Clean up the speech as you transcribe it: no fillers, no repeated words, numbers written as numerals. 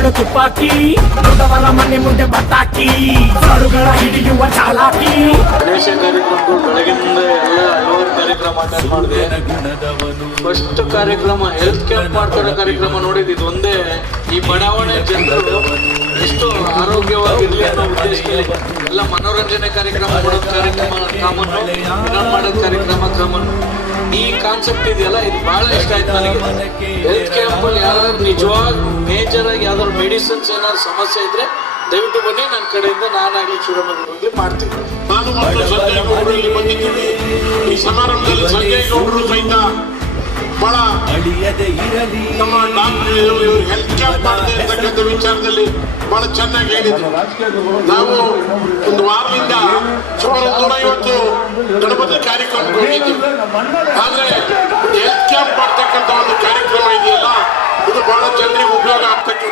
ಮಾಡು ತುಪ್ಪಾಕಿ, ದೊಡ್ಡವರ ಮನೆ ಮುಂದೆ ಬತ್ತಾಕಿ, ಸಾರುಗಳ ಹಿಡಿಯುವ ಚಾಲಾಕಿ. ಗಣೇಶ ಕಾರ್ಯಕ್ರಮಗಳು ಬೆಳಗಿನಿಂದ ಎಲ್ಲ ಹಲವಾರು ಕಾರ್ಯಕ್ರಮ ಅಟೆಂಡ್ ಮಾಡಿದೆ. ಫಸ್ಟ್ ಕಾರ್ಯಕ್ರಮ ಹೆಲ್ತ್ ಕ್ಯಾಂಪ್ ಮಾಡ್ತಾರೋ ಕಾರ್ಯಕ್ರಮ ನೋಡಿದ್ದು ಇದು ಒಂದೇ. ಈ ಬಡಾವಣೆ ಜನರು ಎಷ್ಟು ಆರೋಗ್ಯವಾಗಿರ್ಲಿ ಅನ್ನೋ ಉದ್ದೇಶದಲ್ಲಿ ಎಲ್ಲ ಮನೋರಂಜನೆ ಕಾರ್ಯಕ್ರಮ ಮಾಡೋದು ಕಾರ್ಯಕ್ರಮ ಕಾಮನ್ನು, ವಿನೋದ್ ಮಾಡೋದು ಕಾರ್ಯಕ್ರಮ ಕಾಮನ್ನು. ಈ ಕಾನ್ಸೆಪ್ಟ್ ಇದೆಯಲ್ಲ, ಇದು ಬಹಳ ಇಷ್ಟ ಆಯ್ತು ನನಗೆ. ಹೆಲ್ತ್ ಕ್ಯಾಂಪ್ ಅಲ್ಲಿ ಯಾರು ನಿಜವಾಗ ಮೇಜರ್ ಆಗಿ ಯಾವ್ದಾದ್ರು ಮೆಡಿಸಿನ್ಸ್ ಏನಾದ್ರು ಸಮಸ್ಯೆ ಇದ್ರೆ ದಯವಿಟ್ಟು ಬನ್ನಿ, ನನ್ನ ಕಡೆಯಿಂದ ನಾನಾಗ್ಲಿ ಚೂಡಮಂಗಲದಲ್ಲಿ ಮಾಡ್ತೀನಿ. ನಾನು ಮತ್ತು ಸಂಜಯ್ ಗೌಡರು ಇಲ್ಲಿ ಬಂದಿದ್ದೀವಿ. ಈ ಸಮಾರಂಭದಲ್ಲಿ ಸಂಜಯ್ ಗೌಡರು ಸಹಿತ ಬಹಳ ನಮ್ಮ ಡಾಕ್ಟರ್ ಇವರು ಹೆಲ್ತ್ ಕ್ಯಾಂಪ್ ಮಾಡದೇ ಇರ್ತಕ್ಕಂಥ ವಿಚಾರದಲ್ಲಿ ಬಹಳ ಚೆನ್ನಾಗಿ ಹೇಳಿದ್ರು. ನಾವು ಒಂದು ವಾರದಿಂದ ಸುಮಾರು 150 ಗಣಪತಿ ಕಾರ್ಯಕ್ರಮ ಹೋಗಿದ್ದೀವಿ. ಆದ್ರೆ ಹೆಲ್ತ್ ಕ್ಯಾಂಪ್ ಮಾಡ್ತಕ್ಕಂಥ ಒಂದು ಕಾರ್ಯಕ್ರಮ ಇದೆಯಲ್ಲ, ಇದು ಬಹಳ ಜನರಿಗೆ ಉಪಯೋಗ ಆಗ್ತಕ್ಕಂಥ